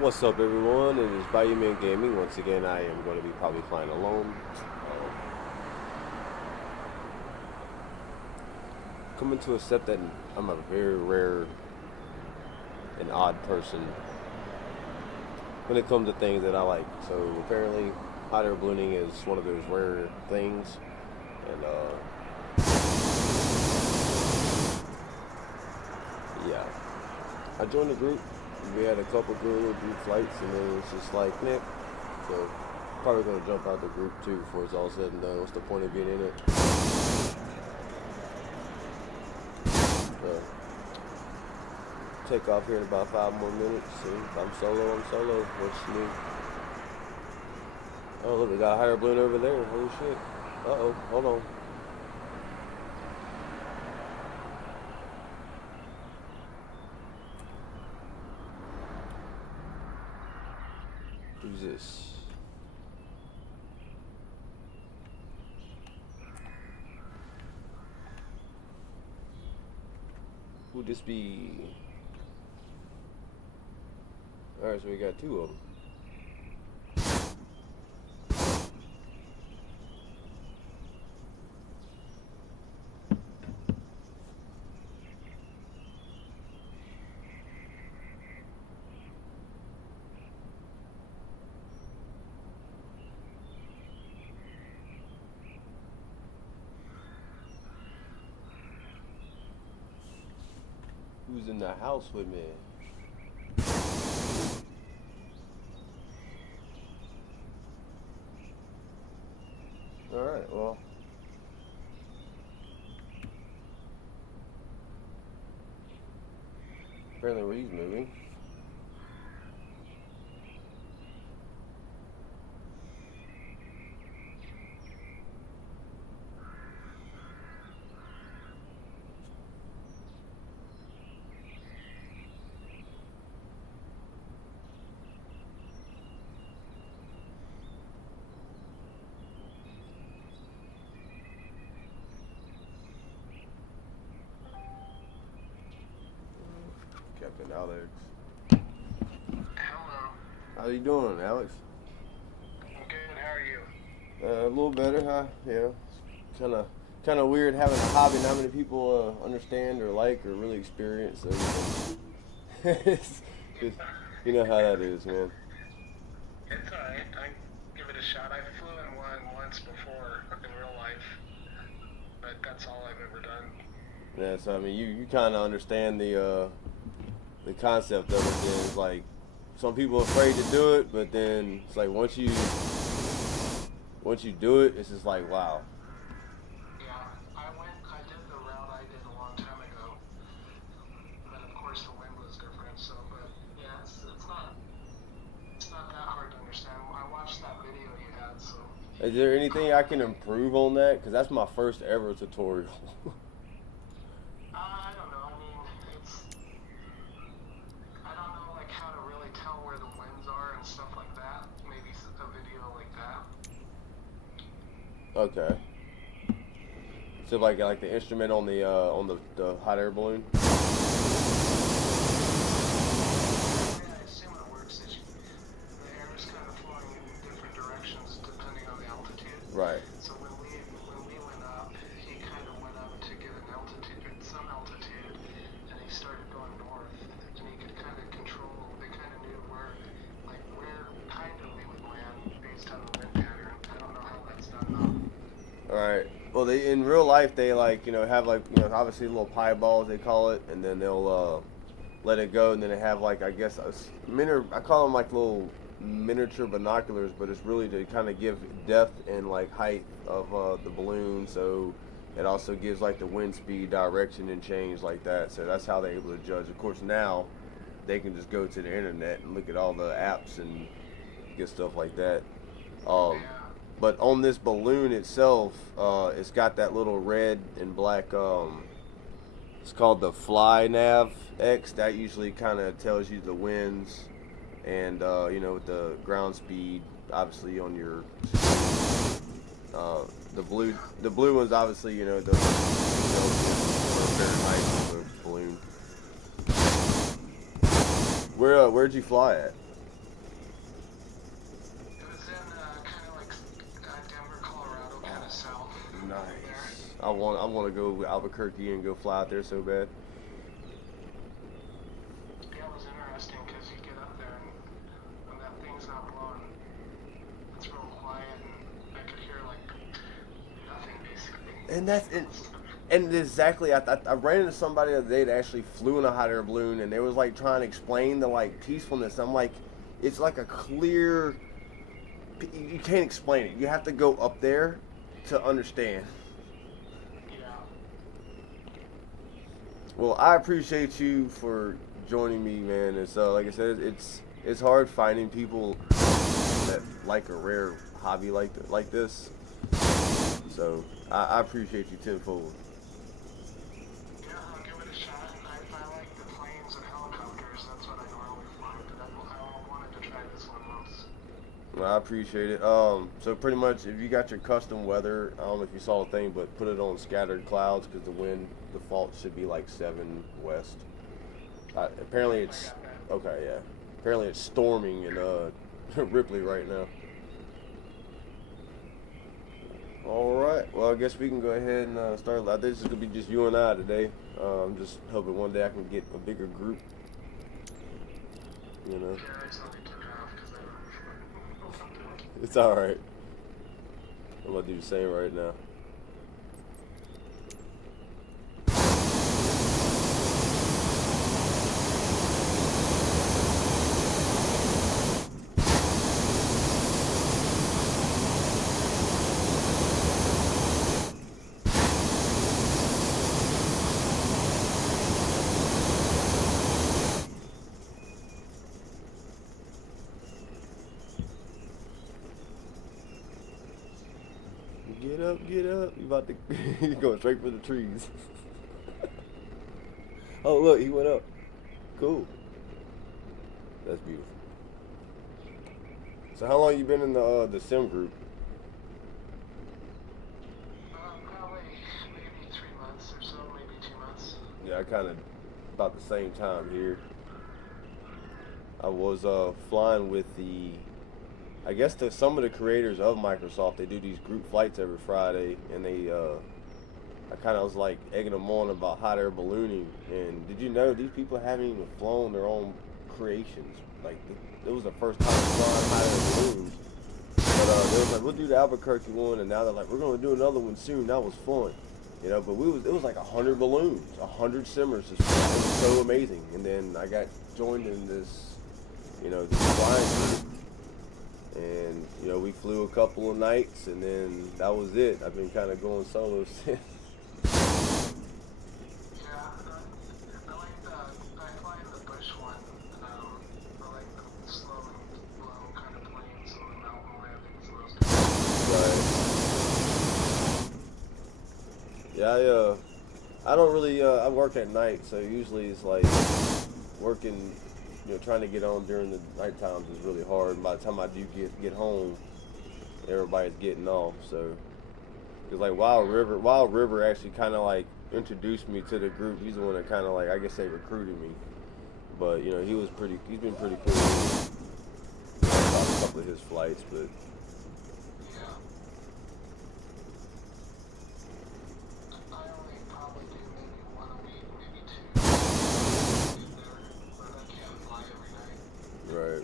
What's up, everyone? It is Bayou Man Gaming. Once again, I am going to be probably flying alone. Coming to accept that I'm a very rare and odd person when it comes to things that I like. So apparently, hot air ballooning is one of those rare things, and yeah, I joined the group. We had a couple good little group flights, and then it's just like, nah. So probably gonna jump out the group too before it's all said and done. What's the point of being in it? So take off here in about 5 more minutes. See, if I'm solo, I'm solo. What's new? Oh look, we got a higher balloon over there. Holy shit! Uh oh, hold on. Who's this? Who'd this be? Alright, so we got two of them. Who's in the house with me? Alright, well. Apparently where he's moving. Captain Alex. Hello. How you doing, Alex? I'm good. How are you? A little better, huh? Yeah. Kind of weird having a hobby not many people understand or like or really experience. So it's just, you know how that is, man. It's alright. I give it a shot. I flew in one once before in real life, but that's all I've ever done. Yeah. So I mean, you kind of understand the concept of it. Then it's like some people are afraid to do it, but then it's like once you do it, it's just like wow. Yeah, I did the route I did a long time ago, but of course the wind was different. So, but yeah, it's not that hard to understand. I watched that video you had, so. Is there anything I can improve on that? Because that's my first ever tutorial. I don't know. I mean, I don't know like how to really tell where the winds are and stuff like that. Maybe a video like that. Okay. So like the instrument on the hot air balloon. Yeah, I assume it works that the air is kind of flowing in different directions depending on the altitude. Right. So when we went up, he kind of went up to get some altitude, and he started going north, and he could kind of control. They kind of knew where kind of we would land based on the wind pattern. I don't know how that's done though. All right. Well, they in real life they have obviously little pie balls they call it, and then they'll let it go, and then they have like I guess I call them like little miniature binoculars, but it's really to kind of give depth and like height of the balloon, so it also gives like the wind speed, direction, and change like that. So that's how they're able to judge. Of course, now they can just go to the internet and look at all the apps and get stuff like that. Yeah. But on this balloon itself, it's got that little red and black. It's called the Fly Nav X. That usually kind of tells you the winds and with the ground speed, obviously on your. The blue one's obviously the Fahrenheit balloon. Where'd you fly at? I want to go to Albuquerque and go fly out there so bad. Yeah, it was interesting because you get up there and when that thing's not blowing, it's real quiet and I could hear like nothing basically. And that's it. And exactly, I ran into somebody the other day that actually flew in a hot air balloon, and they was like trying to explain the like peacefulness. I'm like, it's like a clear. You can't explain it. You have to go up there to understand. Yeah. Well, I appreciate you for joining me, man. It's like I said, it's hard finding people that like a rare hobby like this. So I appreciate you tenfold. Yeah, I'll give it a shot. I like the planes and helicopters. That's what I normally fly, but I wanted to try this one once. Well, I appreciate it. So pretty much, if you got your custom weather, I don't know if you saw the thing, but put it on scattered clouds because the wind default should be like 7 west. Apparently it's okay. Yeah. Apparently it's storming in Ripley right now. All right. Well, I guess we can go ahead and start. I think this is gonna be just you and I today. I'm just hoping one day I can get a bigger group. You know. Yeah, it's only took off because I don't know what I'm doing. It's all right. I'm gonna do the same right now. Get up, get up. You about to you going straight for the trees. Oh look, he went up. Cool. That's beautiful. So how long you been in the sim group? Probably maybe 3 months or so, maybe 2 months. Yeah, I kinda about the same time here. I was flying with I guess some of the creators of Microsoft. They do these group flights every Friday, and I kind of was like egging them on about hot air ballooning. And did you know these people haven't even flown their own creations? Like it was the first time flying hot air balloons. But they was like, we'll do the Albuquerque one, and now they're like, we're gonna do another one soon. That was fun, you know. But it was like 100 balloons, 100 simmers. It was so amazing. And then I got joined in this, this flying group. And we flew a couple of nights, and then that was it. I've been kind of going solo since. Yeah, I like I fly in the bush one. I like the slow and low kind of planes on the mountain landings and those. Right. Yeah, I don't really. I work at night, so usually it's like working. Trying to get on during the night times is really hard. And by the time I do get home, everybody's getting off. So it's like Wild River actually kind of like introduced me to the group. He's the one that kind of like, I guess they recruited me. But he's been pretty cool. I caught a couple of his flights, but. Right.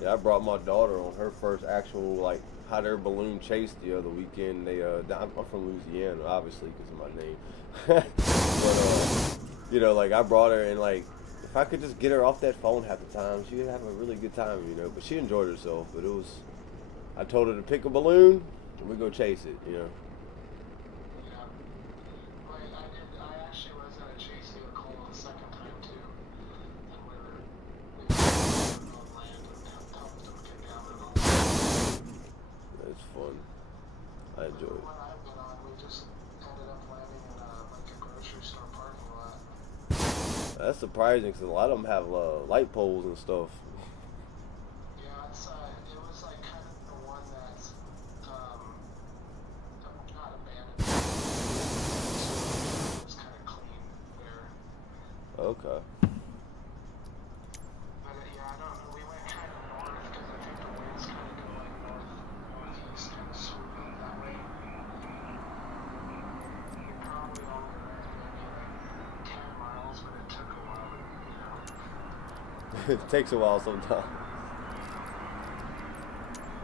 Yeah, I brought my daughter on her first actual like hot air balloon chase the other weekend. I'm from Louisiana, obviously, because of my name. But like I brought her, and like if I could just get her off that phone half the time, she would have a really good time, But she enjoyed herself. But I told her to pick a balloon and we go chase it, It's fun. I enjoy it. When I've been on, we just ended up landing in like a grocery store parking lot. That's surprising because a lot of them have light poles and stuff. Yeah, it was like kind of the one that's not abandoned. It was kind of clean there. Okay. But yeah, I don't know. We went kind of north because I think It takes a while sometimes.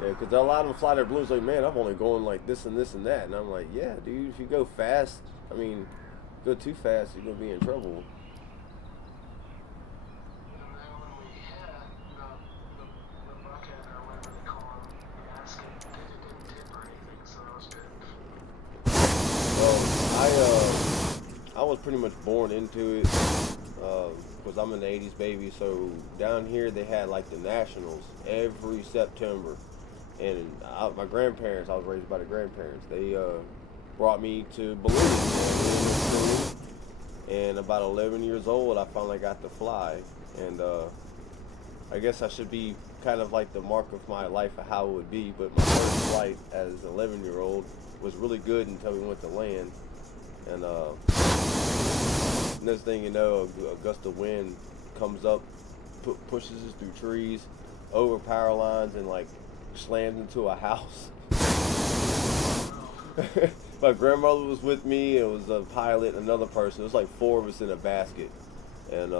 Yeah, because a lot of them fly their balloons like, man, I'm only going like this and this and that. And I'm like, yeah, dude, if you go fast, I mean, go too fast, you're going to be in trouble. And then when we hit the bucket or whatever they call them, the basket, it didn't tip or anything, so that was good. Well, I was pretty much born into it because I'm an 80s baby. So down here, they had like the Nationals every September. And my grandparents, I was raised by the grandparents. They brought me to ballooning. And about 11 years old, I finally got to fly. And I guess I should be kind of like the mark of my life of how it would be. But my first flight as an 11-year-old was really good until we went to land. And next thing you know, a gust of wind comes up, pushes us through trees, over power lines, and like slams into a house. My grandmother was with me. It was a pilot, another person. It was like 4 of us in a basket. And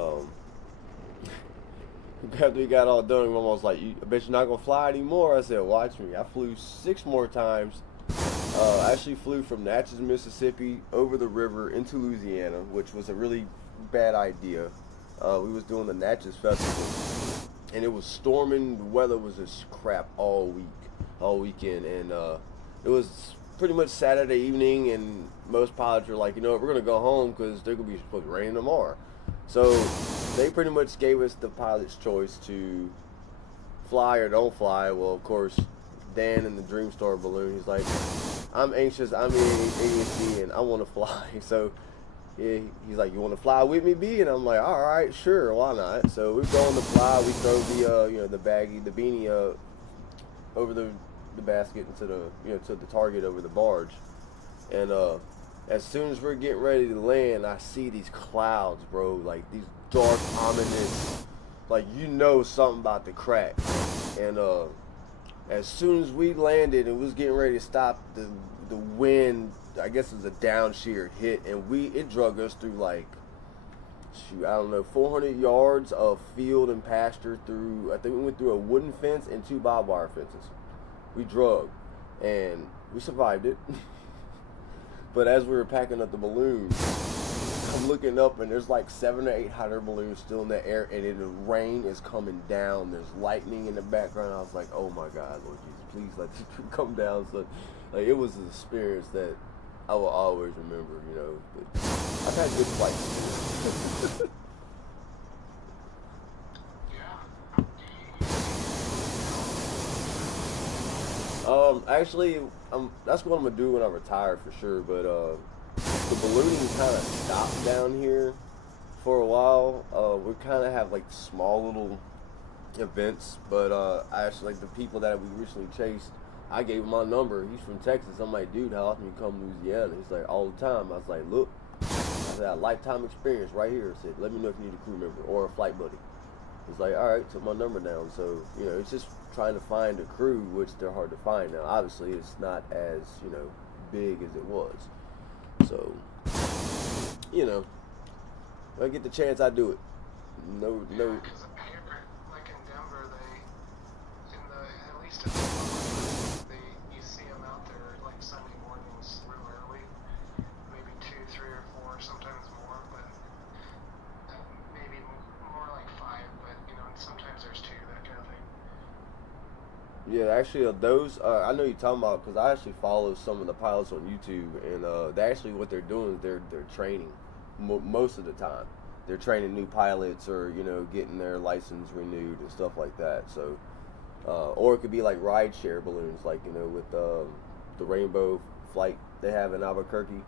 after we got all done, my mom was like, I bet you're not going to fly anymore. I said, watch me. I flew 6 more times. I actually flew from Natchez, Mississippi, over the river into Louisiana, which was a really bad idea. We was doing the Natchez Festival, and it was storming. The weather was just crap all weekend, and it was pretty much Saturday evening, and most pilots were like, you know what, we're going to go home because they're going to be supposed to rain tomorrow. So they pretty much gave us the pilot's choice to fly or don't fly. Well, of course, Dan in the Dreamstar balloon, he's like, I'm anxious, I'm ADHD, and I want to fly. So yeah, he's like, you want to fly with me, B? And I'm like, all right, sure, why not? So we're going to fly. We throw the the baggie, the beanie over the basket into the to the target over the barge. And as soon as we're getting ready to land, I see these clouds, bro, like these dark, ominous, like something about to crack. And as soon as we landed and was getting ready to stop, the wind, I guess it was a downshear hit, and it drug us through like, I don't know, 400 yards of field and pasture through. I think we went through a wooden fence and 2 barbed wire fences. We drug, and we survived it. But as we were packing up the balloons, I'm looking up, and there's like 700 or 800 balloons still in the air, and the rain is coming down. There's lightning in the background. I was like, oh my God, Lord Jesus, please let this come down. So, like, it was an experience that I will always remember, But I've had good flights. Actually, that's what I'm gonna do when I retire for sure. But the ballooning kind of stopped down here for a while. We kind of have like small little events, but I actually, like, the people that we recently chased, I gave him my number. He's from Texas. I'm like, dude, how often you come to Louisiana? He's like, all the time. I was like, look, I said, a lifetime experience right here. I said, let me know if you need a crew member or a flight buddy. He's like, all right, took my number down. So, it's just trying to find a crew, which they're hard to find now. Obviously, it's not as, big as it was. So, if I get the chance, I do it. No. Because here, like in Denver, at least in the summer, you see them out there like Sunday mornings real early, maybe 2, 3, or 4, sometimes more, but maybe more like 5, but sometimes there's 2, that kind of thing. Yeah, actually, those I know you're talking about, because I actually follow some of the pilots on YouTube, and they actually, what they're doing is they're training most of the time. They're training new pilots, or getting their license renewed and stuff like that. So, or it could be like rideshare balloons, like with the Rainbow flight they have in Albuquerque.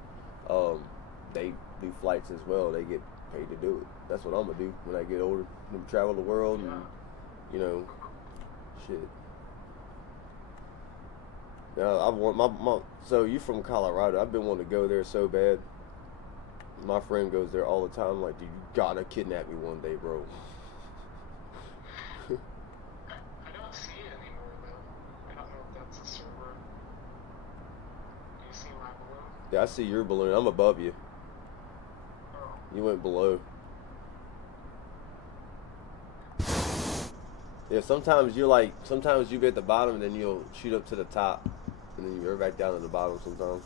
They do flights as well. They get paid to do it. That's what I'm gonna do when I get older. Travel the world and shit. I want my so you from Colorado? I've been wanting to go there so bad. My friend goes there all the time. I'm like, dude, you gotta kidnap me one day, bro. I don't see it anymore though. I don't know if that's a server. Do you see my balloon? Yeah, I see your balloon. I'm above you. Oh. You went below. Yeah, sometimes you be at the bottom and then you'll shoot up to the top, and then you're back down at the bottom sometimes.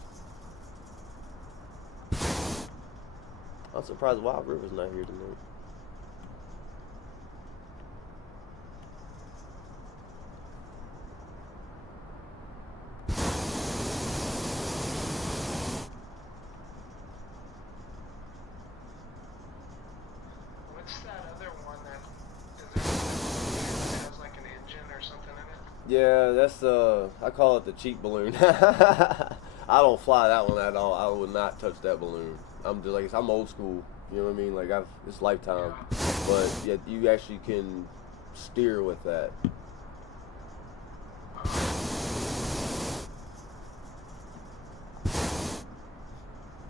I'm surprised Wild River's not here tonight. What's that other one that has like an engine or something in it? Yeah, that's I call it the cheap balloon. I don't fly that one at all. I would not touch that balloon. I'm just like I'm old school. You know what I mean? Like it's lifetime, but yeah, you actually can steer with that.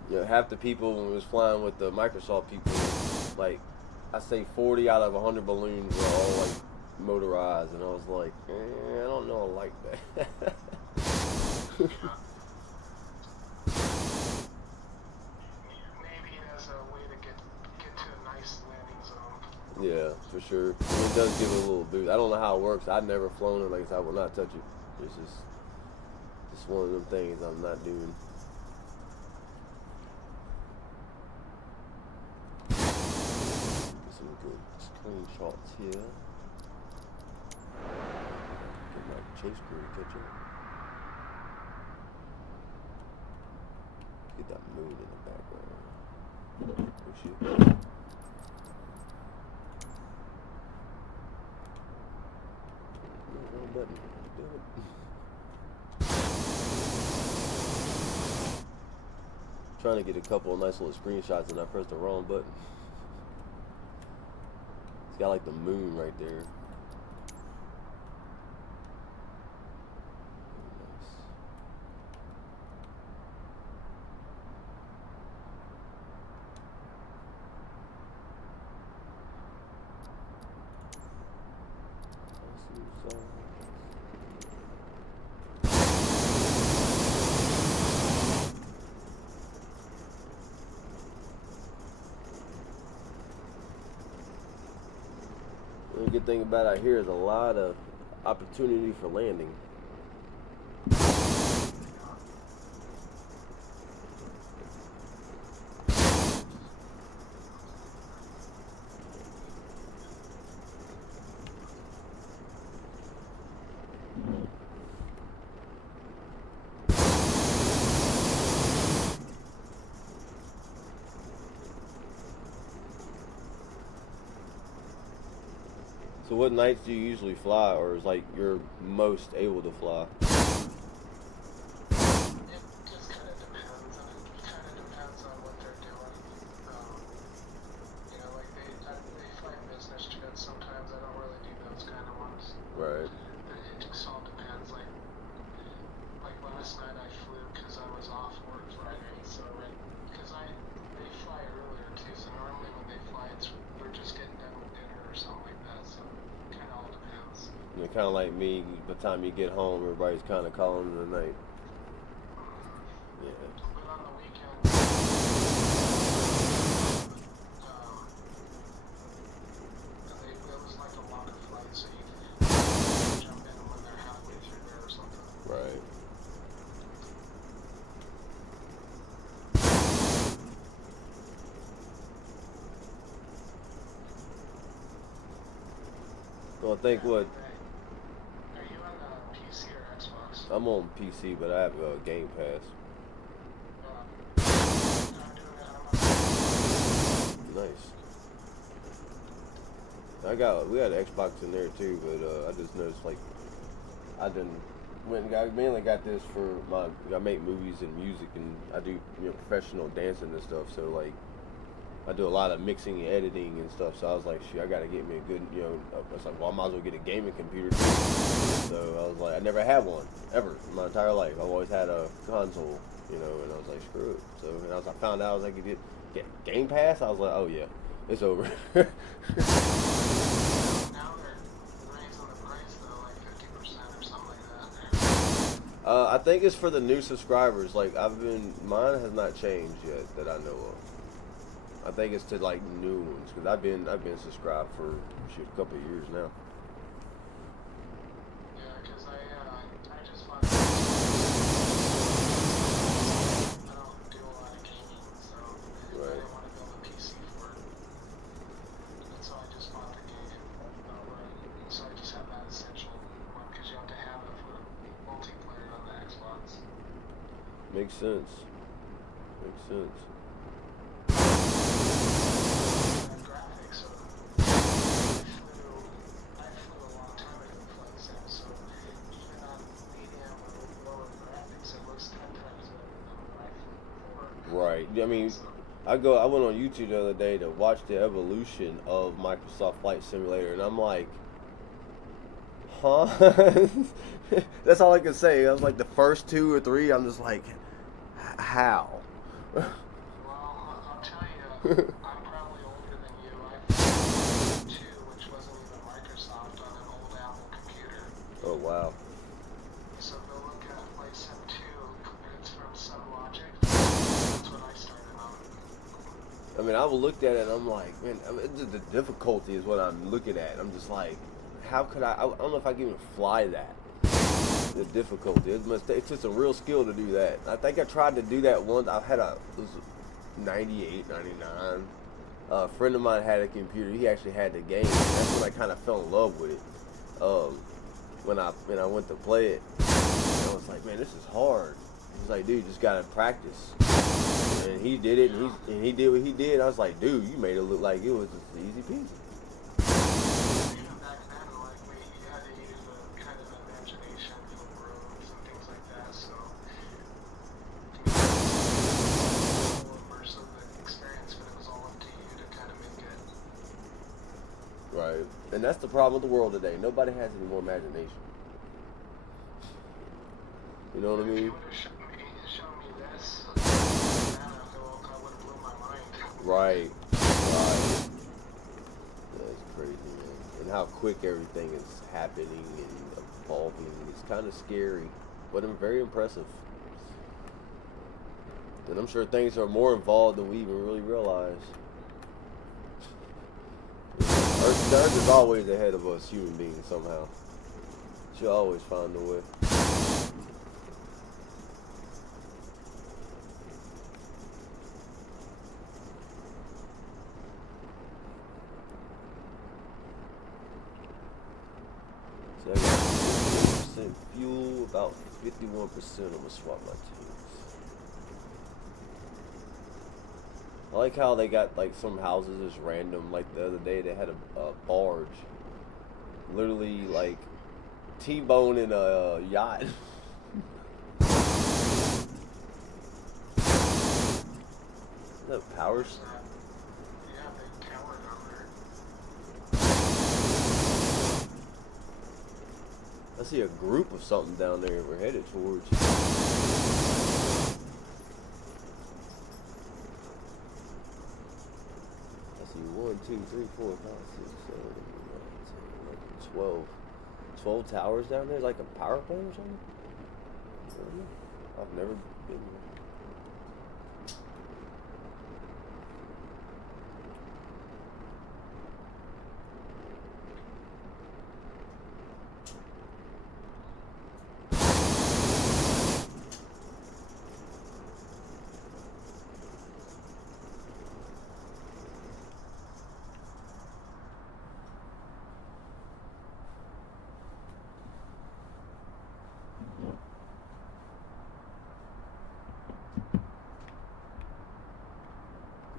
You know, half the people when we was flying with the Microsoft people, like I say 40 out of 100 balloons were all like motorized, and I was like, I don't know, I like that. Maybe as a way to get to a nice landing zone. Yeah, for sure. It does give it a little boost. I don't know how it works. I've never flown it. Like I said, I will not touch it. It's just one of them things I'm not doing. Get some good screenshots here. Get my chase crew to catch up. Get that moon in the background. Oh shit. Wrong button. Damn it. Trying to get a couple of nice little screenshots and I pressed the wrong button. It's got like the moon right there. The good thing about out here is a lot of opportunity for landing. So what nights do you usually fly, or is like you're most able to fly? It just kind of depends, and it kind of depends on what they're doing. You know, like they fly business jets sometimes. I don't really do those kind of ones. Right. It just all depends. Like last night I flew because I was off work Friday, so because they fly earlier too. So normally when they fly, we're just getting done with dinner or something like that. So it kind of all depends. You know, kind of like me. By the time you get home, everybody's kind of calling in the night. Yeah. But on the weekend, it was like a longer flight, so you can jump in when they're halfway through there or something. Right. Well, I think what Are you on PC or Xbox? I'm on PC, but I have a Game Pass. I'm doing it. I'm on. Nice. We had an Xbox in there too, but I just noticed like I mainly got this for I make movies and music, and I do professional dancing and stuff. So like I do a lot of mixing and editing and stuff. So I was like, shit, I gotta get me a good I was like, well, I might as well get a gaming computer. So I was like, I never had one ever in my entire life. I've always had a console, and I was like, screw it. So I found out I was like, get Game Pass. I was like, oh yeah, it's over. Now they're raising the price though, like 50% or something like that. I think it's for the new subscribers. Like mine has not changed yet that I know of. I think it's to like new ones because I've been subscribed for a couple of years now. Makes sense. Makes sense. Graphics. So I flew a long time ago in flight sim. So even on medium or lower graphics, it looks 10 times better than what I flew before. Right. I mean, I went on YouTube the other day to watch the evolution of Microsoft Flight Simulator, and I'm like, huh? That's all I can say. I was like the first 2 or 3. I'm just like, how? Well, I'll tell you, I'm probably older than you. I flew 2, which wasn't even Microsoft, on an old Apple computer. Oh wow. So go look at Flight Sim 2. It's from Sublogic. That's what I started on. I mean, I looked at it and I'm like, man, I mean, the difficulty is what I'm looking at. I'm just like, how could I don't know if I can even fly that. The difficulty. It took some real skill to do that. I think I tried to do that once. I had it was 98, 99. A friend of mine had a computer. He actually had the game. That's when I kind of fell in love with it. When I went to play it, I was like, man, this is hard. He's like, dude, you just gotta practice. And he did it, and he did what he did. I was like, dude, you made it look like it was just easy peasy. Even back then, like, you had to use a kind of imagination for the roads and things like that, so it was a whole immersive experience, but it was all up to you to kind of make it. Right. And that's the problem with the world today. Nobody has any more imagination. You know what I If mean? you would have shown me this, I would have blew my mind. Right. Right. That's crazy, man. And how quick everything is happening and evolving. It's kind of scary, but I'm very impressive. And I'm sure things are more involved than we even really realize. The Earth is always ahead of us human beings somehow. She'll always find a way. 50% fuel, about 51%. I'm gonna swap my tanks. I like how they got like some houses is random. Like the other day, they had a barge, literally like T-boning a yacht. The powers. Yeah, big tower down there. I see a group of something down there we're headed towards. I see 1, 2, 3, 4, 5, 6, 7, 8, 9, 10, 11, 12. 12 towers down there? Like a power plant or something? I've never been there.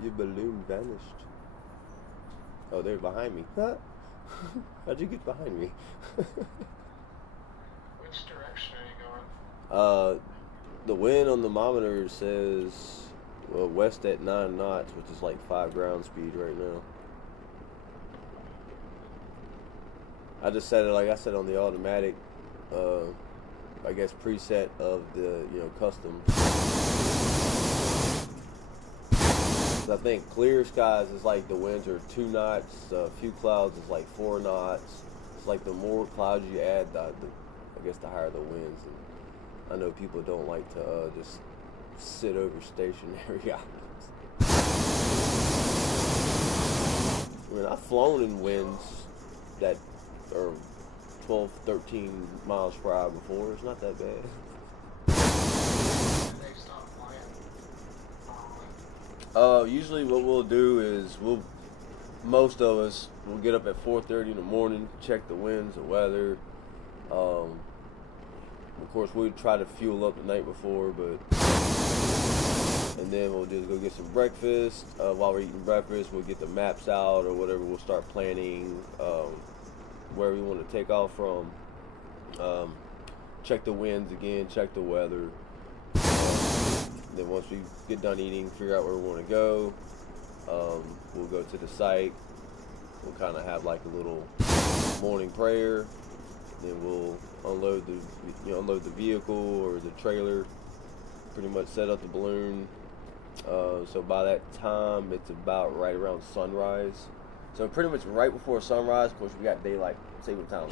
Your balloon vanished. Oh, they're behind me. Huh? How'd you get behind me? Which direction are you going? The wind on the thermometer says west at 9 knots, which is like 5 ground speed right now. I just set it like I said on the automatic, I guess preset of the custom. I think clear skies is like the winds are 2 knots. A few clouds is like 4 knots. It's like the more clouds you add, I guess the higher the winds. And I know people don't like to just sit over stationary islands. I mean, I've flown in winds that are 12, 13 miles per hour before. It's not that bad. Usually what we'll do is most of us will get up at 4:30 in the morning, check the winds, the weather. Of course, we try to fuel up the night before, but and then we'll just go get some breakfast. While we're eating breakfast, we'll get the maps out or whatever. We'll start planning where we want to take off from. Check the winds again, check the weather. Then once we get done eating, figure out where we want to go. We'll go to the site. We'll kind of have like a little morning prayer. Then we'll unload the vehicle or the trailer. Pretty much set up the balloon. So by that time, it's about right around sunrise. So pretty much right before sunrise. Of course, we got daylight saving time.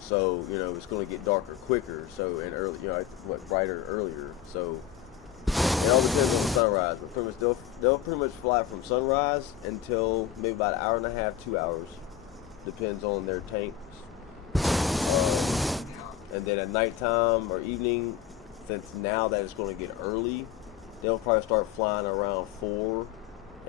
So it's going to get darker quicker. So and early, brighter earlier. So it all depends on sunrise. But pretty much they'll pretty much fly from sunrise until maybe about an hour and a half, 2 hours. Depends on their tanks. And then at nighttime or evening, since now that it's going to get early, they'll probably start flying around 4,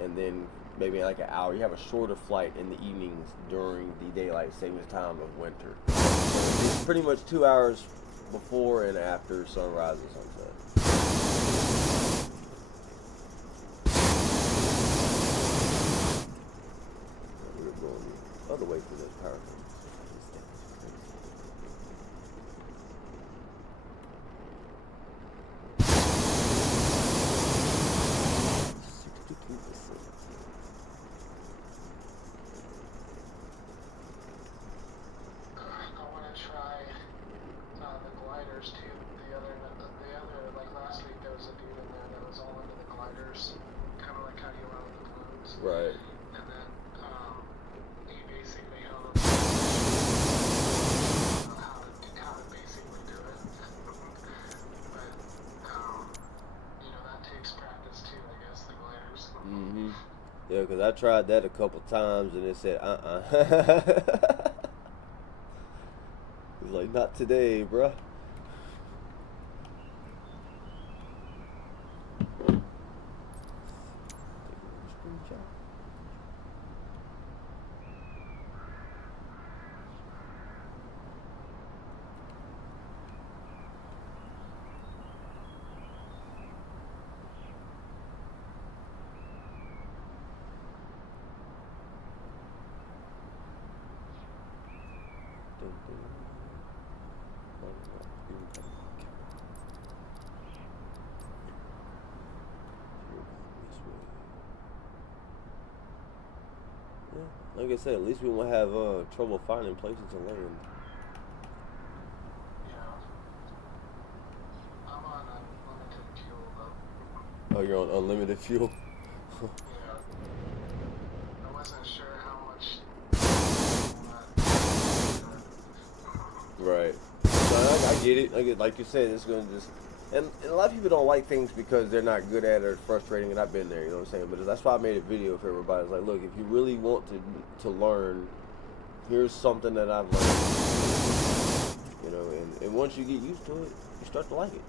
and then maybe like an hour. You have a shorter flight in the evenings during the daylight savings time of winter. So it's pretty much 2 hours before and after sunrise and sunset. We're going the other way for this power. Right. And then he basically how to basically do it. But that takes practice too, I guess, the gliders. Mm-hmm. Yeah, because I tried that a couple times and it said It's like, not today, bruh. Yeah, like I said, at least we won't have trouble finding places to land. Yeah. I'm on unlimited fuel though. Oh, you're on unlimited fuel? Yeah. I wasn't sure how much. Right. No, I get it. I get, like you said, it's going to just... And a lot of people don't like things because they're not good at it or it's frustrating, and I've been there, you know what I'm saying? But that's why I made a video for everybody. It's like, look, if you really want to learn, here's something that I've learned. And once you get used to it, you start to like it.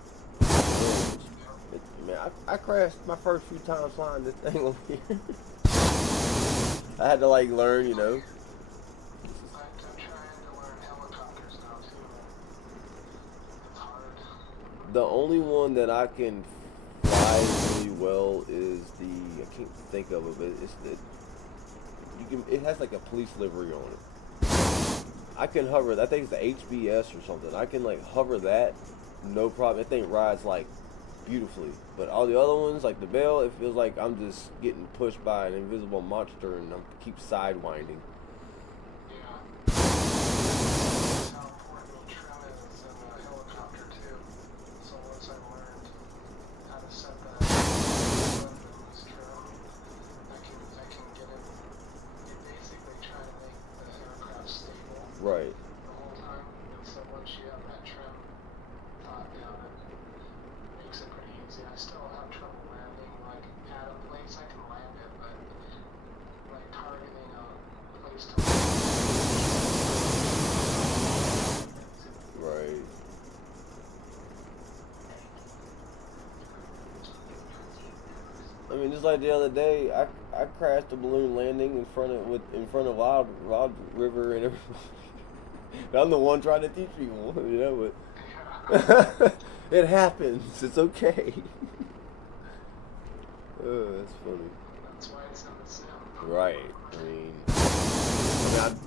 Man, I crashed my first few times flying this thing over here. I had to learn, I'm trying to learn helicopters now too. It's hard. The only one that I can fly really well is I can't think of it, but it has like a police livery on it. I can hover, I think it's the HBS or something. I can hover that, no problem. That thing rides beautifully. But all the other ones, like the Bell, it feels like I'm just getting pushed by an invisible monster and I keep sidewinding. Yeah. That's how important trim is in a helicopter too. So once I learned how to set that weapons trim, I can get it. You basically try to make the aircraft stable. Right. The whole time. And so once you have that trim thought down, it makes it pretty easy. I still have trouble landing at a place. I can land it, but targeting a place to land. Right. I mean, just like the other day, I crashed a balloon landing in front of Wild River and everything. I'm the one trying to teach people, but it happens. It's okay. That's funny. That's why it's in the sim. Right.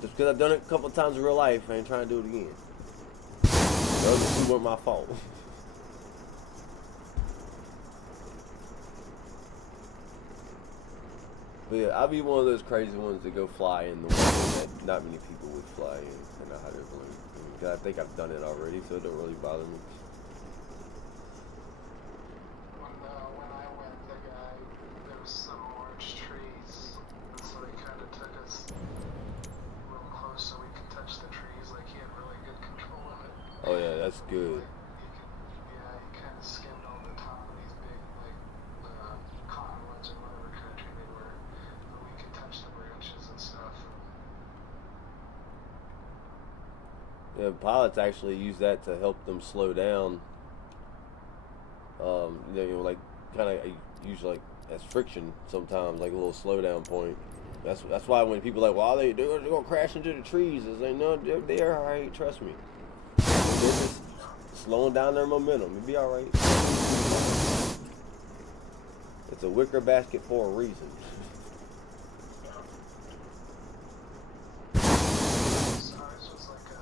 Just because I've done it a couple of times in real life, I ain't trying to do it again. The other two weren't my fault. But yeah, I'll be one of those crazy ones that go fly in the water that not many people would fly in and know how to balloon. I think I've done it already, so it don't really bother me. When I went, there was some orange trees, and so he kind of took us real close so we could touch the trees. Like he had really good control of it. Oh yeah, that's good. He kind of skimmed on the top of these big, like cottonwoods or whatever kind of tree they were, but we could touch the branches and stuff. Yeah, pilots actually use that to help them slow down. Like kind of usually like as friction sometimes, like a little slowdown point. That's why when people are like, well, they're gonna crash into the trees, it's like, no, they're all right. Trust me, they're just slowing down their momentum. It'll be all right. It's a wicker basket for a reason. Ours was like a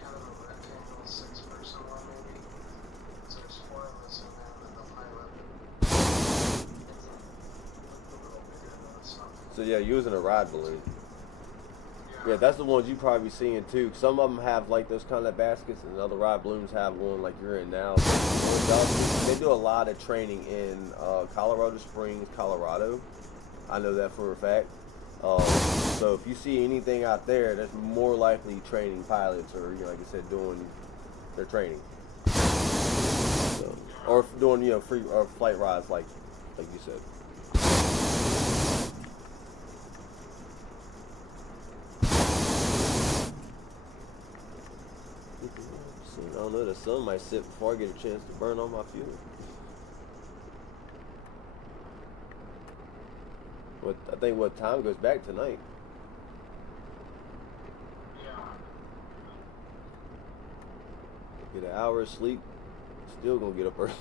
kind of a rectangle 6-person one maybe. So there's 4 of us in there and then the pilot. A little bigger than us. So yeah, using a ride balloon. Yeah, Yeah, that's the ones you probably be seeing too. Some of them have like those kind of baskets, and other ride balloons have one like you're in now. They do a lot of training in Colorado Springs, Colorado. I know that for a fact. So if you see anything out there, that's more likely training pilots, or like I said, doing their training, so, or doing free or flight rides like you said. I don't know, the sun might sit before I get a chance to burn all my fuel. I think what time goes back tonight. yeah. Get an hour of sleep, still gonna get up early.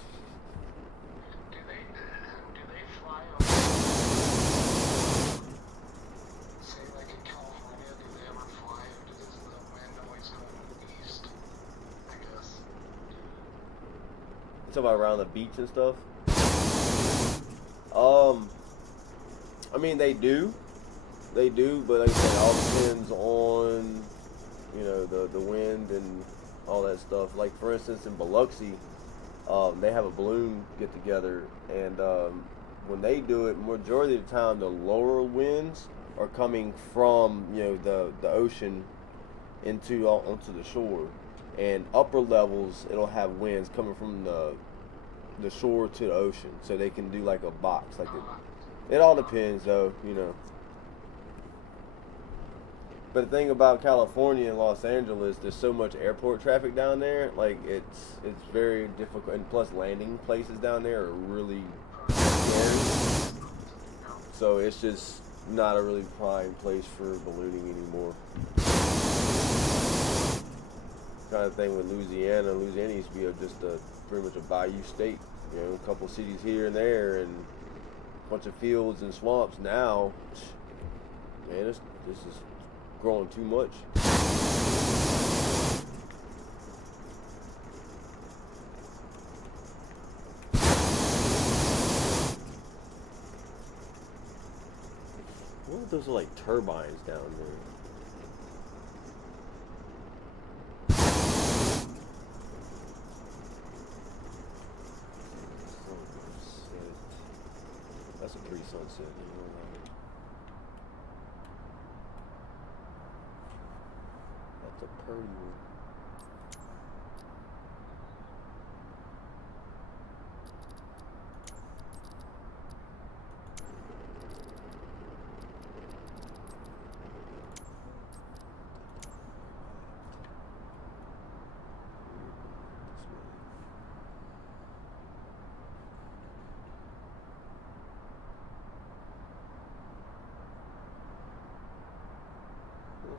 Do they fly over, say like in California, do they ever fly, or does the wind always go east, I guess? You talking about around the beach and stuff? I mean they do, but like I said, it all depends on the wind and all that stuff. Like for instance, in Biloxi, they have a balloon get together, and when they do it, majority of the time the lower winds are coming from the ocean onto the shore, and upper levels it'll have winds coming from the shore to the ocean, so they can do like a box. It all depends though. But the thing about California and Los Angeles, there's so much airport traffic down there. Like it's very difficult, and plus landing places down there are really scary. So it's just not a really prime place for ballooning anymore. Kind of thing with Louisiana. Louisiana used to be pretty much a bayou state. A couple cities here and there, and a bunch of fields and swamps. Now, man, this is growing too much. What if those are like turbines down there? That's a pretty sunset. That's a pretty one.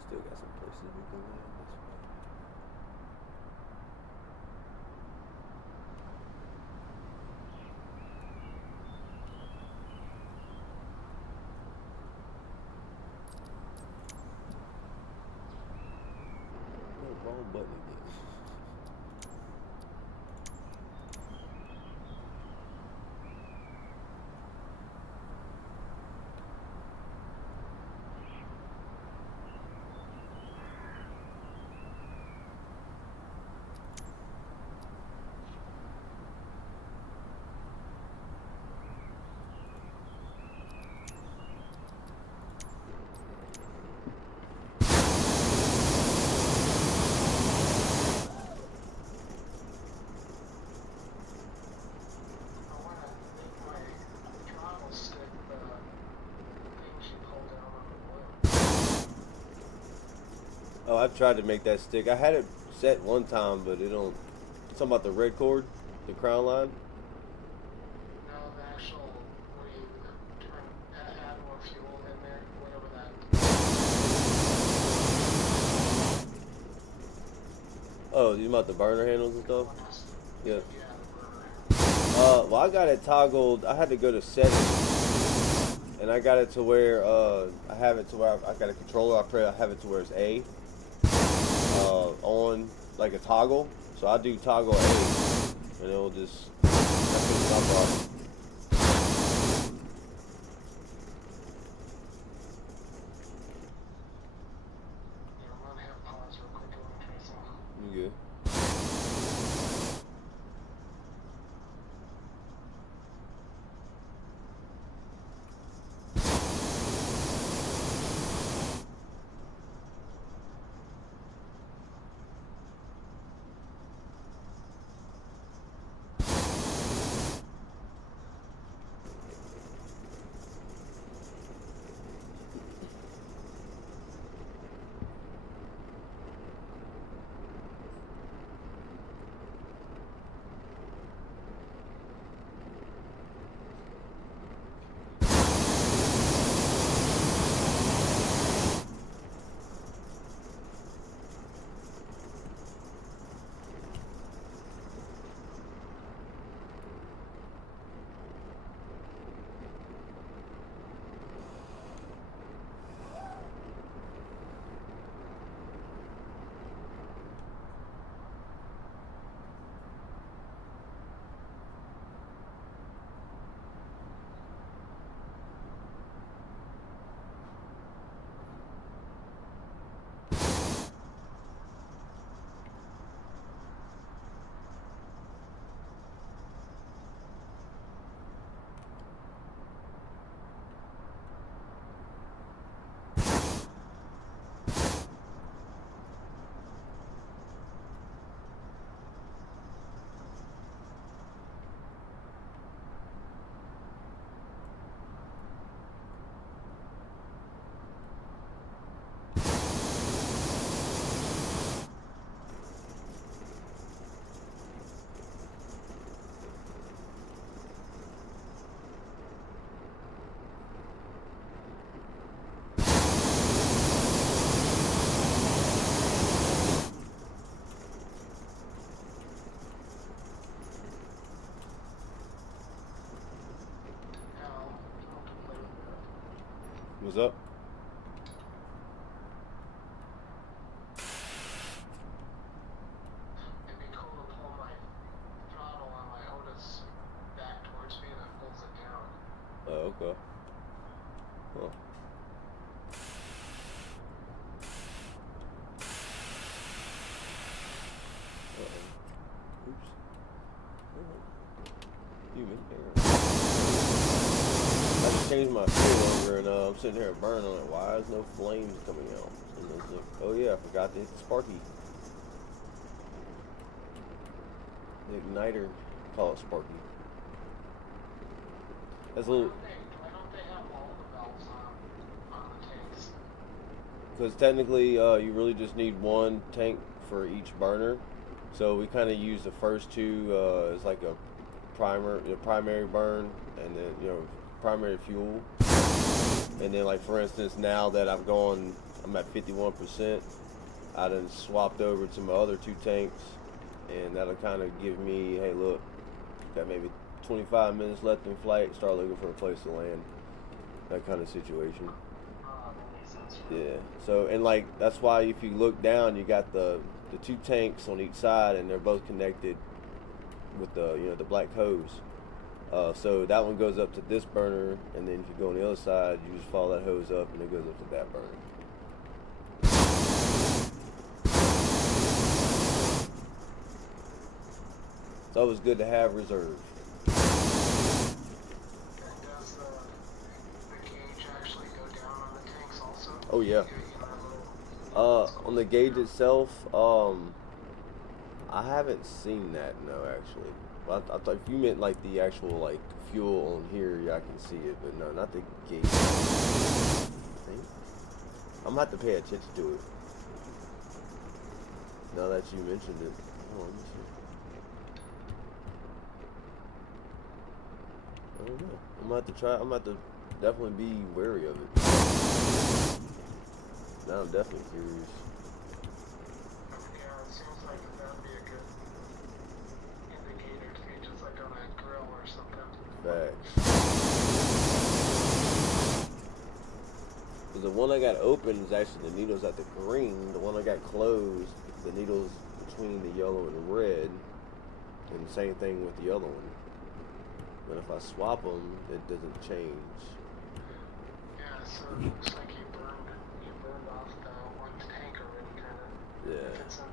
Still got some places we can land this way. wrong button again. I want to make my throttle stick the things you pull down on the wood. Oh, I've tried to make that stick. I had it set one time, but it don't. Something about the red cord, the crown line. Now the actual where you add more fuel in there, whatever that. Oh, you about the burner handles and stuff? One has to, Yeah. yeah, the burner. Well, I got it toggled. I had to go to settings, and I got it to where I have it to where I got a controller. I have it to where it's A on like a toggle. So I do toggle A, and it'll just that's my problem. Yeah, I'm gonna have pause real quick. I want to try something. You good? What's up? It'd be cool to pull my throttle on my Otis back towards me and it pulls it down. Oh, okay. Huh. Oops. Human error. I just changed my fuel over and I'm sitting here burning on it. Why is no flames coming out? And it's like, oh yeah, I forgot to hit the Sparky. The igniter, call it Sparky. That's a little. Why don't they have all the valves on the tanks? Because technically, you really just need one tank for each burner. So we kind of use the first two as like a primary burn, and then primary fuel. And then, like for instance, now that I'm at 51%. I done swapped over to my other two tanks, and that'll kind of give me, hey, look, got maybe 25 minutes left in flight. Start looking for a place to land. That kind of situation. That makes sense. Yeah. So, and like that's why if you look down, you got the the two tanks on each side, and they're both connected with the black hose. So that one goes up to this burner, and then if you go on the other side, you just follow that hose up, and it goes up to that burner. It's always good to have reserve. And does the gauge actually go down on the tanks also? Oh yeah. On the gauge itself, I haven't seen that, no, actually. Well, I thought if you meant like the actual like fuel on here, yeah, I can see it, but no, not the gauge. I'm gonna have to pay attention to it. Now that you mentioned it. Oh, let me see. I don't know. I'm gonna have to try. I'm gonna have to definitely be wary of it. Now I'm definitely curious. Yeah, it seems like that would be a good indicator to me, just like on a grill or something. Facts. Because the one I got open is actually the needles at the green. The one I got closed, the needles between the yellow and the red. And the same thing with the other one. But if I swap them, it doesn't change. Yeah, so it looks like you burned off the one tank already, kind of. Yeah. If it's in the,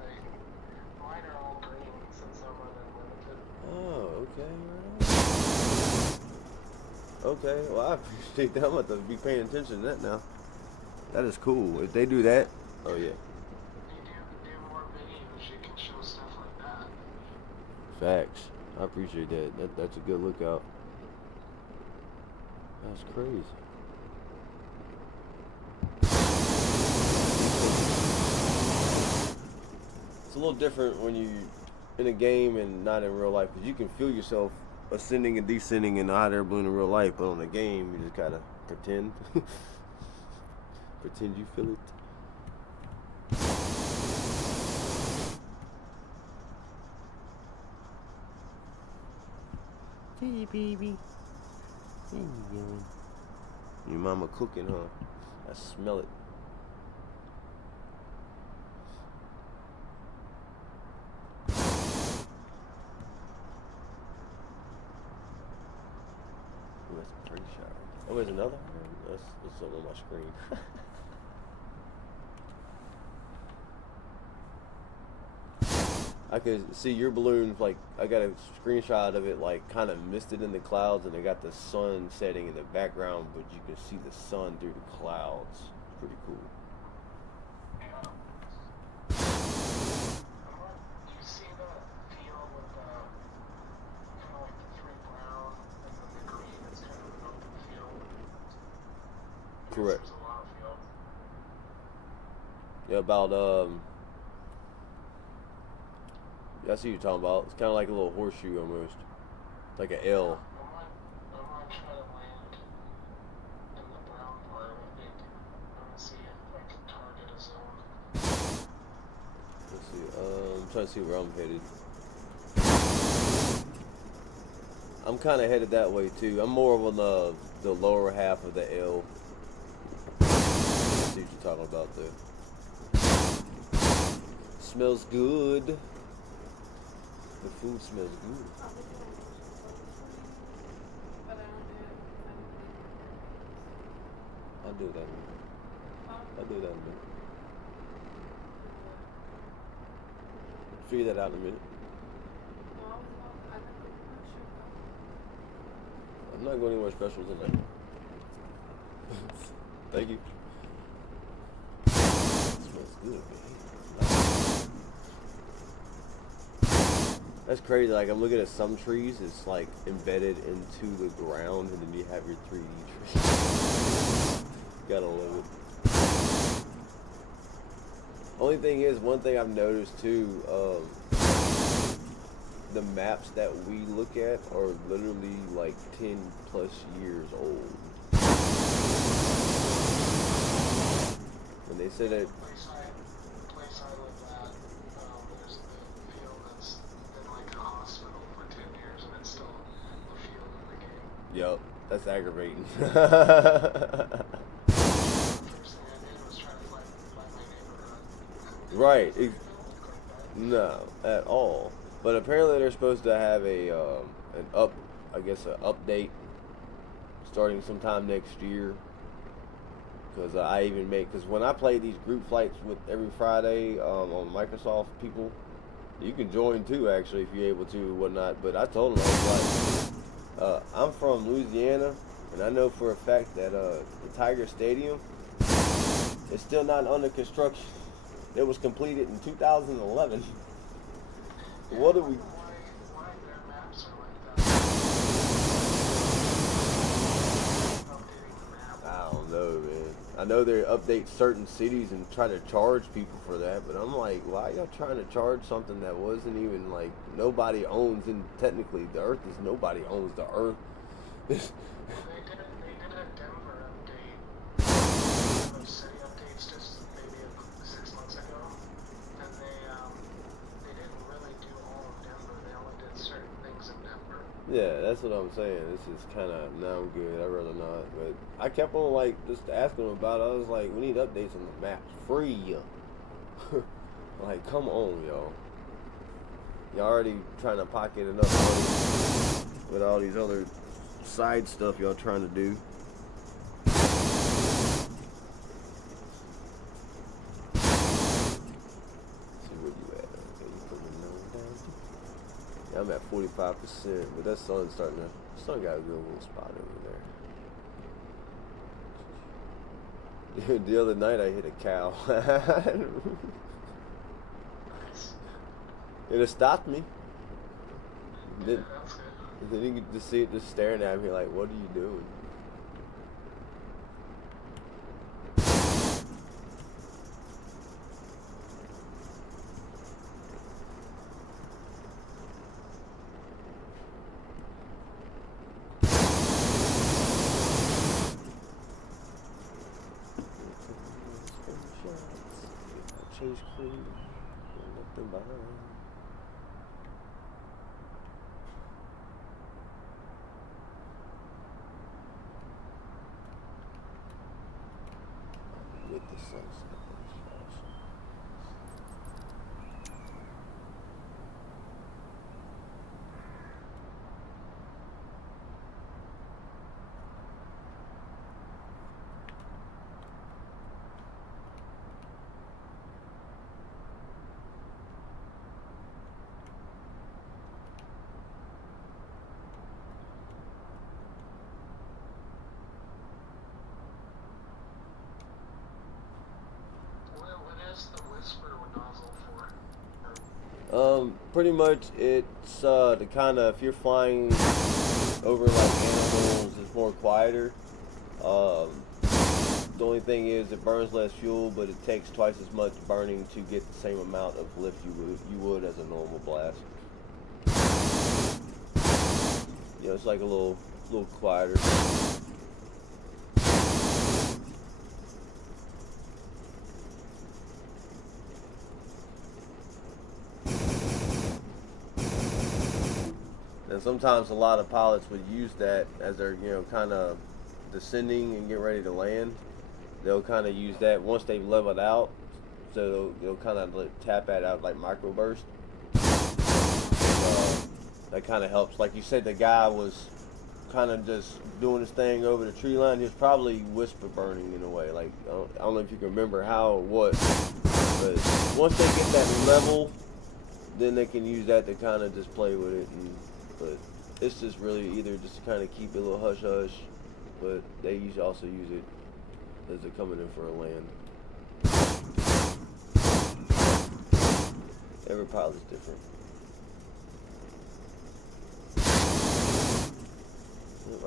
mine are all green since I'm on unlimited. Oh, okay, right on. Okay, well I appreciate that. I'm about to be paying attention to that now. That is cool. If they do that, oh yeah. You do more videos, you can show stuff like that. Facts. I appreciate that. That's a good lookout. That's crazy. It's a little different when you in a game and not in real life, because you can feel yourself ascending and descending in the hot air balloon in real life, but on the game you just gotta pretend. Pretend you feel it. Hey, baby. Hey, your mama cooking, huh? I smell it. Ooh, that's a pretty shower. Oh, there's another? That's something on my screen. I could see your balloon, like, I got a screenshot of it, like, kind of misted in the clouds, and they got the sun setting in the background, but you can see the sun through the clouds. It's pretty cool. Yeah. Do you see the field with kind of like the three brown and then the green is kind of an open field? Correct. There's a lot of field. Yeah, about, I see what you're talking about. It's kind of like a little horseshoe almost. Like an L. I might try to land in the brown part. I think I'm gonna see if I can target a zone. Let's see. I'm trying to see where I'm headed. I'm kind of headed that way too. I'm more on the lower half of the L. See what you're talking about there. Smells good. The food smells good. I'll do that. I'll do that in a minute. Figure that out in a minute. I'm not going anywhere special tonight. Thank you. It smells good, man. That's crazy. Like, I'm looking at some trees, it's like embedded into the ground, and then you have your 3D trees. Gotta love it. Only thing is, one thing I've noticed too, the maps that we look at are literally like 10 plus years old. And they said that. The place I live at, there's the field that's been like a hospital for 10 years and it's still the field in the game. Yup, that's aggravating. First thing I did was try to find my neighborhood. Right. Like that. No, at all. But apparently they're supposed to have I guess an update starting sometime next year. Because because when I play these group flights with every Friday on Microsoft people, you can join too actually if you're able to and whatnot. But I told them I was like, I'm from Louisiana, and I know for a fact that the Tiger Stadium is still not under construction. It was completed in 2011. Yeah, What I do we? wonder why their maps are like that. Updating the map. I don't know, man. I know they update certain cities and try to charge people for that, but I'm like, why y'all trying to charge something that wasn't even like nobody owns? And technically, the Earth is nobody owns the Earth. Well, they did a Denver update, one of those city updates just maybe 6 months ago, and they didn't really do all of Denver. They only did certain things in Denver. Yeah, that's what I'm saying. This is kind of now I'm good. I'd rather not. But I kept on like just asking them about it. I was like, we need updates on the maps, free. Like, come on, y'all. Y'all already trying to pocket enough money with all these other side stuff y'all trying to do. See where you at. Okay, you putting the nose down. Yeah, I'm at 45%, but that sun's starting to. The sun got a good little spot over there. The other night I hit a cow. Nice. It stopped me. Yeah, Then, that's good. then you could just see it just staring at me like, what are you doing? Change crew. Nothing behind. With the sunset. What is the whisper nozzle for? Pretty much it's the kind of if you're flying over like animals, it's more quieter. Um, the only thing is it burns less fuel, but it takes twice as much burning to get the same amount of lift you would as a normal blast. You know, it's like a little quieter. And sometimes a lot of pilots would use that as they're, kind of descending and get ready to land. They'll kind of use that once they've leveled out. So they'll kind of tap that out like microburst. That kind of helps. Like you said, the guy was kind of just doing his thing over the tree line. He was probably whisper burning in a way. Like, I don't know if you can remember how or what. But once they get that level, then they can use that to kind of just play with it. But it's just really either just to kind of keep it a little hush hush, but they also use it as they're coming in for a land. Every pilot's different.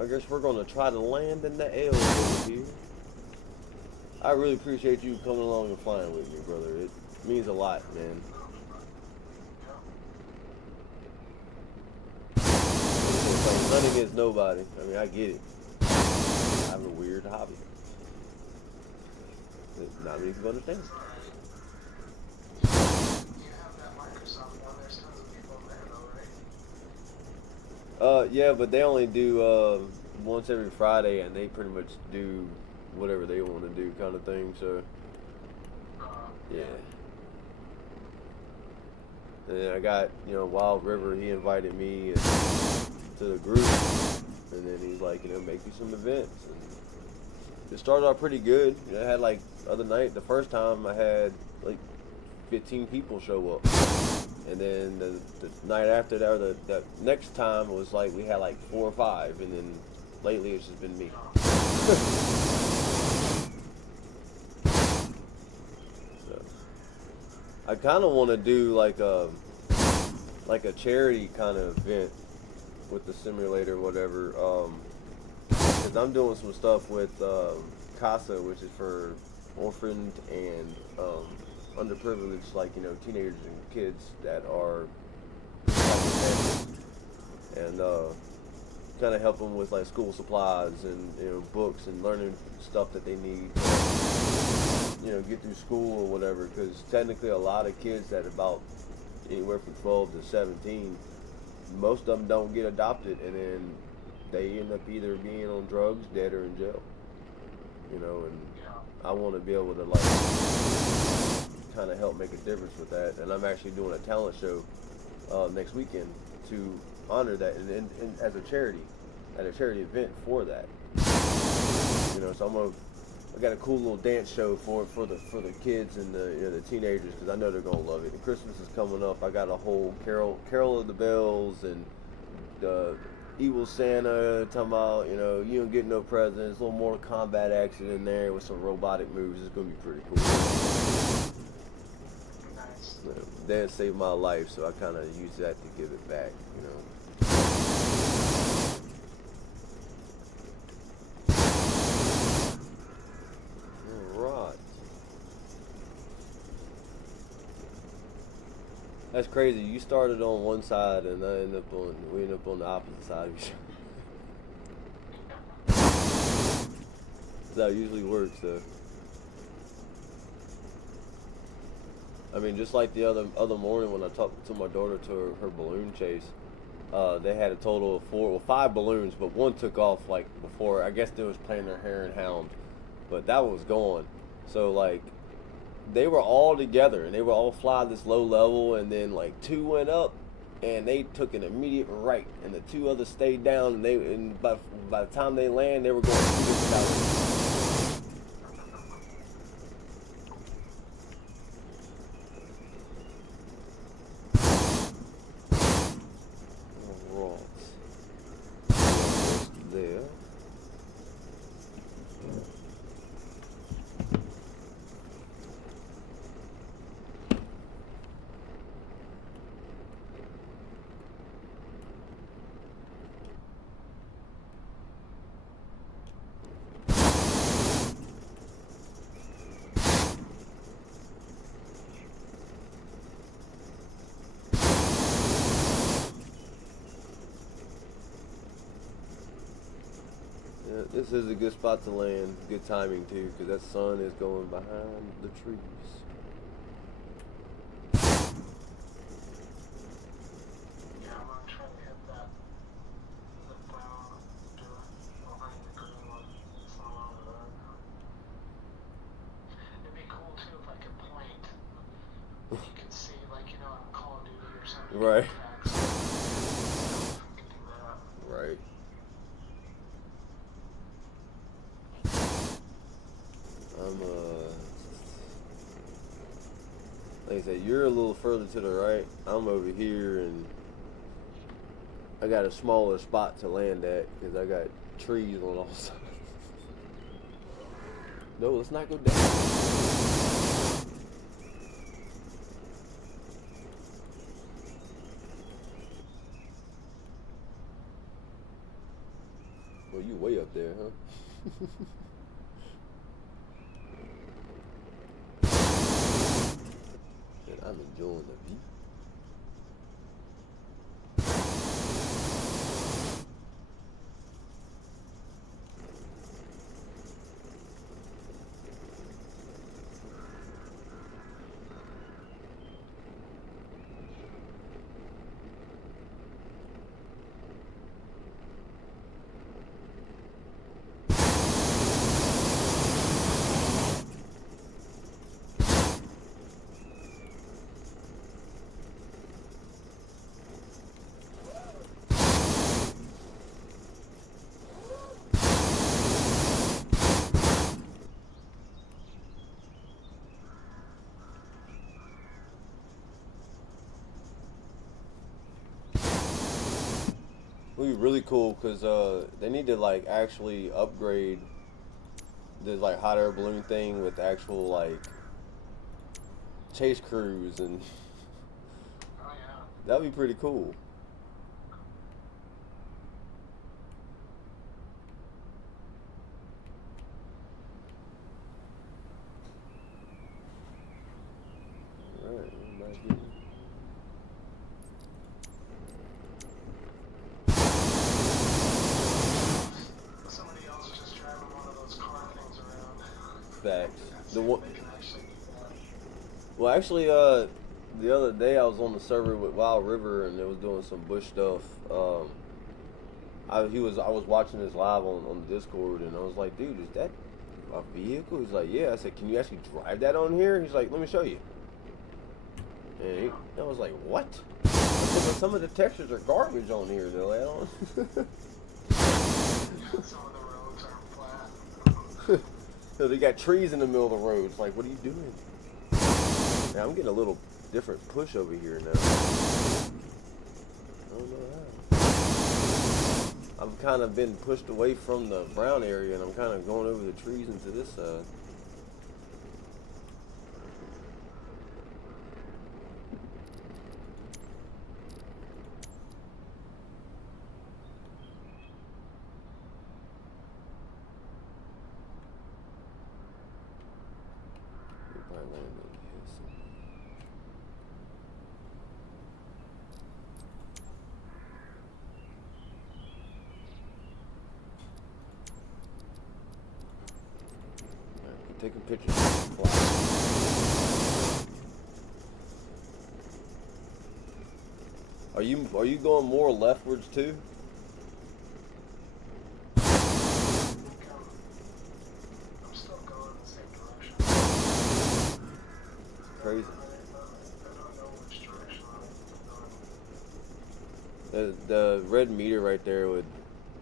I guess we're gonna try to land in the L over here. I really appreciate you coming along and flying with me, brother. It means a lot, man. It's like nothing against nobody. I mean, I get it. I have a weird hobby. Not many people understand. You have that Microsoft one. There's tons of people in there, though, right? Yeah, but they only do once every Friday, and they pretty much do whatever they want to do, kind of thing. So, yeah. And then I got, Wild River. He invited me to the group, and then he's like, make you some events. And it started out pretty good. I had like the other night, the first time I had like 15 people show up, and then the night after that, or the next time was like we had like 4 or 5, and then lately it's just been me. So, I kind of want to do like a charity kind of event with the simulator or whatever. Because I'm doing some stuff with CASA, which is for orphaned and underprivileged, like teenagers and kids that are and kind of help them with like school supplies and books and learning stuff that they need to get through school or whatever. Because technically, a lot of kids that about anywhere from 12 to 17, most of them don't get adopted, and then they end up either being on drugs, dead, or in jail. And I want to be able to like kind of help make a difference with that. And I'm actually doing a talent show next weekend to honor that, and as a charity, at a charity event for that. So I got a cool little dance show for the kids and the teenagers, because I know they're gonna love it. And Christmas is coming up. I got a whole Carol of the Bells and the Evil Santa talking about you don't get no presents. A little Mortal Kombat action in there with some robotic moves. It's gonna be pretty cool. Nice. Dad saved my life, so I kind of use that to give it back. Right. That's crazy. You started on one side, and we end up on the opposite side of each other. That's how it usually works, though. I mean, just like the other morning when I talked to my daughter to her balloon chase, they had a total of 5 balloons, but one took off like before. I guess they was playing their hare and hound, but that was gone. So like, they were all together and they were all fly this low level, and then like 2 went up and they took an immediate right, and the 2 others stayed down, and by the time they land, they were going 2 different directions. There. Yeah, this is a good spot to land. Good timing too, because that sun is going behind the trees. Yeah, I'm gonna try to hit that zip down, do it behind the green one. It's not on there. It'd be cool too if I could point. You could see, like, on Call of Duty or something. Right. Tracks. I could do that. Right. I'm like I said, you're a little further to the right. I'm over here, and I got a smaller spot to land at because I got trees on all sides. No, let's not go down. Well, you way up there, huh? And I'm enjoying the view. would be really cool because they need to like actually upgrade the like hot air balloon thing with actual like chase crews, and Oh yeah. that'd be pretty cool. Alright, what am I getting? Somebody else just driving one of those car things around. Facts. See The if one, they can actually do that. well, actually, the other day I was on the server with Wild River and they was doing some bush stuff. I was watching this live on the Discord and I was like, dude, is that a vehicle? He's like, yeah. I said, can you actually drive that on here? He's like, let me show you. And I was like, what? I said, but some of the textures are garbage on here though. I don't. Yeah, some of the roads aren't flat. So they got trees in the middle of the road. It's like, what are you doing? Yeah, I'm getting a little different push over here now. I don't know how. I've kind of been pushed away from the brown area and I'm kind of going over the trees into this side. We probably land over here somewhere. Alright, taking pictures. Are you going more leftwards too? I think I'm still going the same direction. Crazy. I don't know which direction I'm going. The red meter right there would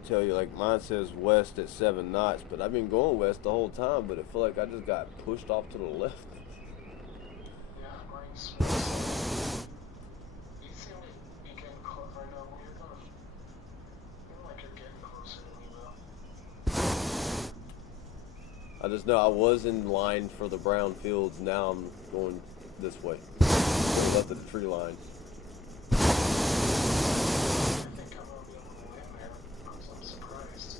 tell you, like mine says west at 7 knots, but I've been going west the whole time, but it feel like I just got pushed off to the left. Yeah, mine's supposed you seem to be getting close. Or no, you're going. You feel like you're getting closer to me though. I just know I was in line for the brown fields, now I'm going this way. To the left of the tree line. I think I'm gonna be able to land there. I'm surprised.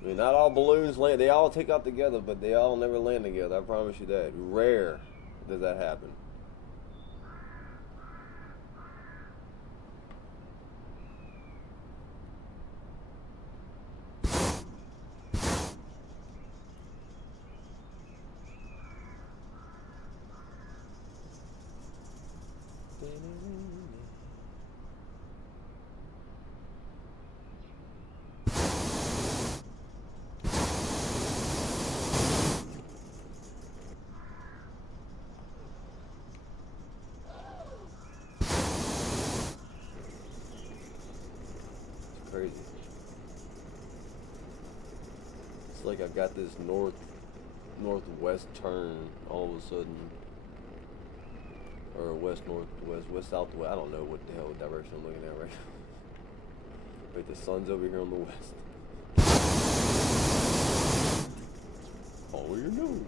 I mean, not all balloons land, they all take off together, but they all never land together, I promise you that. Rare does that happen. Crazy. It's like I got this northwest turn all of a sudden, or west southwest. I don't know what the hell direction I'm looking at right now. Wait, the sun's over here on the west. Follow your nose.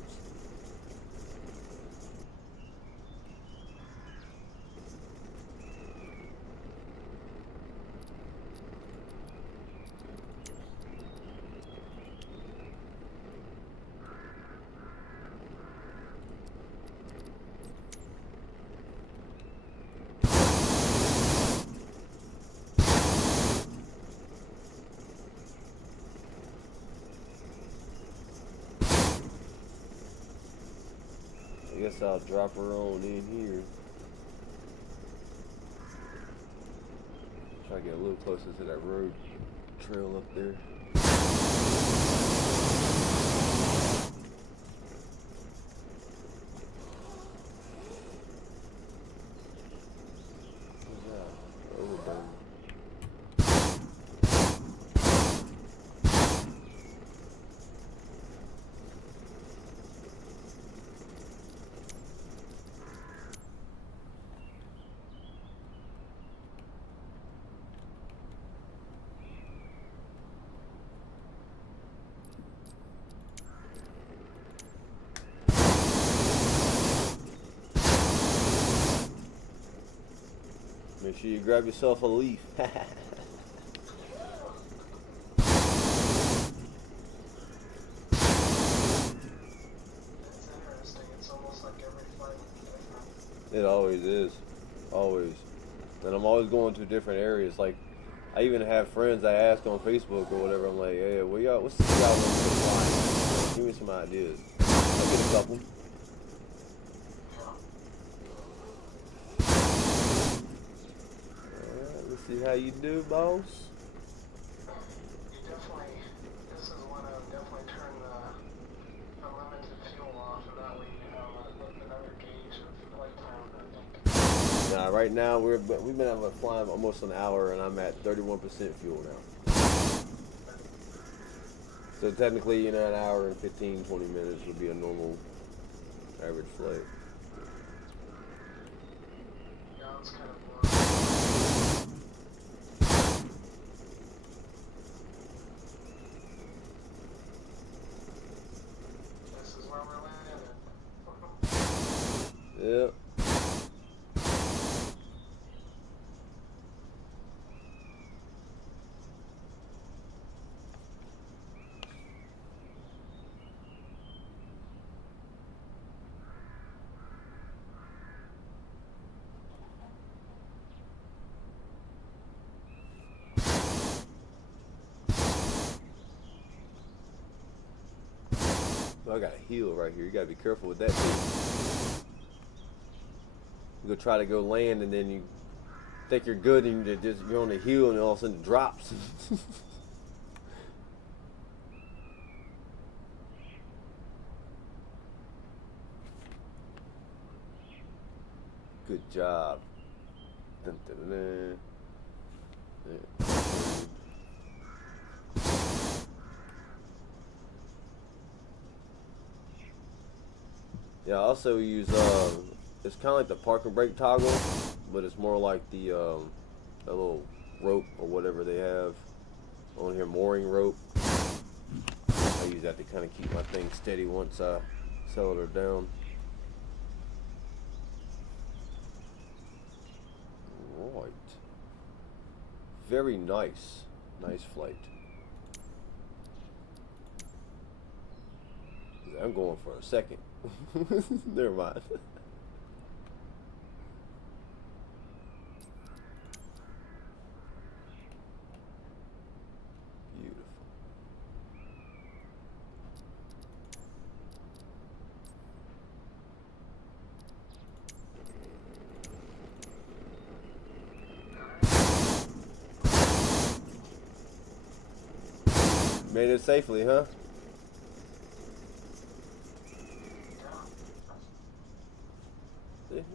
I guess I'll drop her on in here. Try to get a little closer to that road trail up there. What's that? Overburn. Make sure you grab yourself a leaf. It's interesting. It's almost like every flight is different. It always is. Always. And I'm always going to different areas. Like, I even have friends I ask on Facebook or whatever. I'm like, hey, what's the y'all want me to fly? Give me some ideas. I'll get a couple. Let's see how you do, boss. You definitely, this is when I would definitely turn the unlimited fuel off, and that way you have another gauge of flight time, I think. Nah, right now we've been able to fly almost an hour, and I'm at 31% fuel now. So technically, an hour and 15, 20 minutes would be a normal average flight. Yeah, it's kind of boring. This is where we're landing. Yep. I got a heel right here. You gotta be careful with that too. You go try to go land, and then you think you're good, and you're on the heel, and all of a sudden it drops. Good job. Dun, dun, dun, dun. Yeah. Yeah, I also use it's kind of like the park and brake toggle, but it's more like the a little rope or whatever they have on here, mooring rope. I use that to kind of keep my thing steady once I settle her down. Right. Very nice. Nice flight. I'm going for a second. Never mind. Beautiful. Made it safely, huh?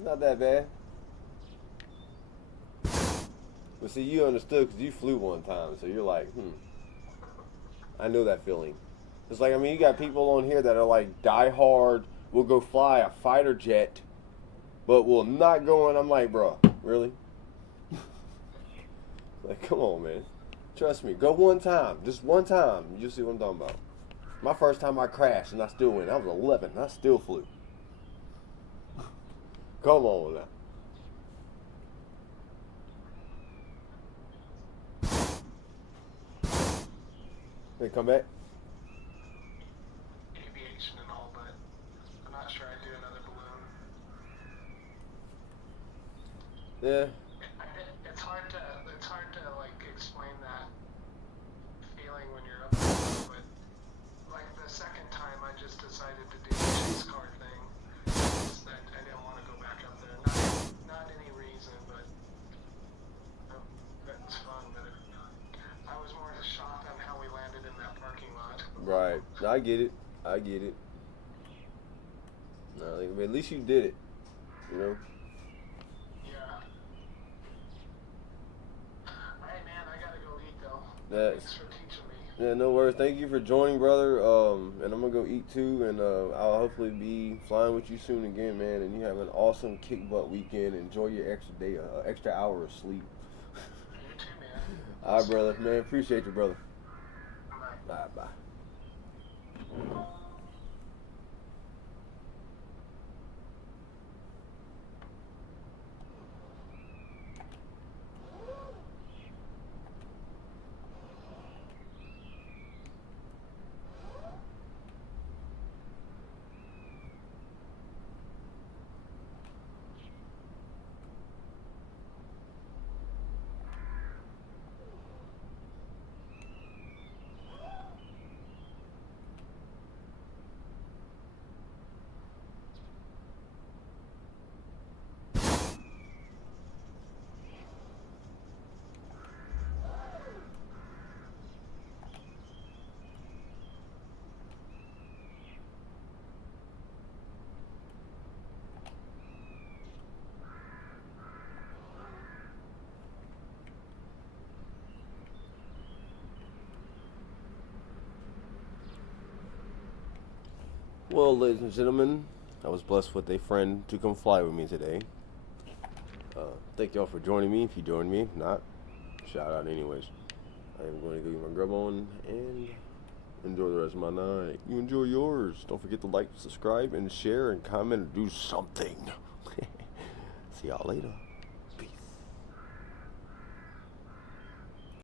Not that bad. But see, you understood because you flew one time, so you're like, I know that feeling. It's like, I mean, you got people on here that are like die hard, will go fly a fighter jet, but will not go in. I'm like, bro, really? Like, come on, man. Trust me. Go one time. Just one time. You'll see what I'm talking about. My first time I crashed and I still went. I was 11 and I still flew. Come on now. Hey, come back. Aviation and all, but I'm not sure I'd do another balloon. Yeah. It's hard to like explain that feeling when you're up there, but like the second time I just decided to do the chase car thing. Just that I didn't want to go back up there. Not any reason, but it's fun. But I was more shocked on how we landed in that parking lot. Right. I get it. I get it. No, at least you did it. You know? Yeah. Alright, man, I gotta go eat though. That's, Thanks for teaching me. yeah, no worries. Thank you for joining, brother. And I'm gonna go eat too, and I'll hopefully be flying with you soon again, man. And you have an awesome kick butt weekend. Enjoy your extra day, extra hour of sleep. You too, man. All right, brother. Man, appreciate you, brother. Bye. All right, bye. Well, ladies and gentlemen, I was blessed with a friend to come fly with me today. Thank y'all for joining me. If you joined me, if not, shout out anyways. I am going to go get my grub on and enjoy the rest of my night. You enjoy yours. Don't forget to like, subscribe, and share, and comment, and do something. See y'all later.